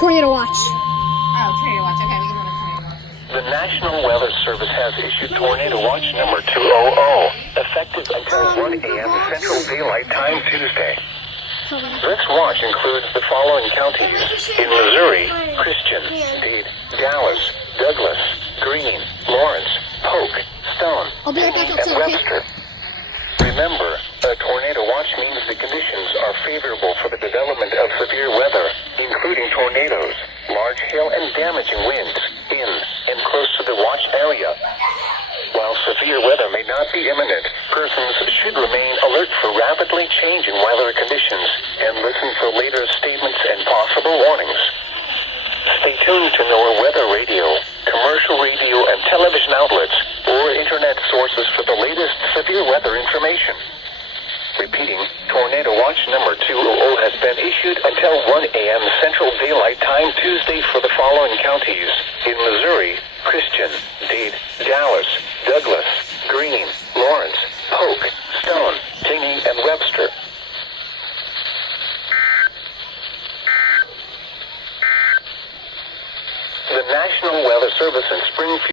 Tornado watch. Oh, tornado watch. Okay, we can run a tornado watch. The National Weather Service has issued Tornado Watch number 200, effective until 1 a.m. Central Daylight Time Tuesday. This watch includes the following counties: in Missouri, Christian, Dade, Dallas, Douglas, Greene, Lawrence, Polk, Stone, I'll be right back and outside, okay? Webster. Remember, a tornado watch means the conditions are favorable for the development of severe weather, including tornadoes, large hail and damaging winds in and close to the watch area. While severe weather may not be imminent, persons should remain alert for rapidly changing weather conditions and listen for later statements and possible warnings. Stay tuned to NOAA weather radio, commercial radio and television outlets, or internet sources for the latest severe weather information. Repeating, Tornado Watch number 200 has been issued until 1 a.m. Central Daylight Time Tuesday for the following counties: in Missouri, Christian, Dade, Dallas, Douglas, Greene, Lawrence, Polk, Stone, Tingy, and Webster. The National Weather Service in Springfield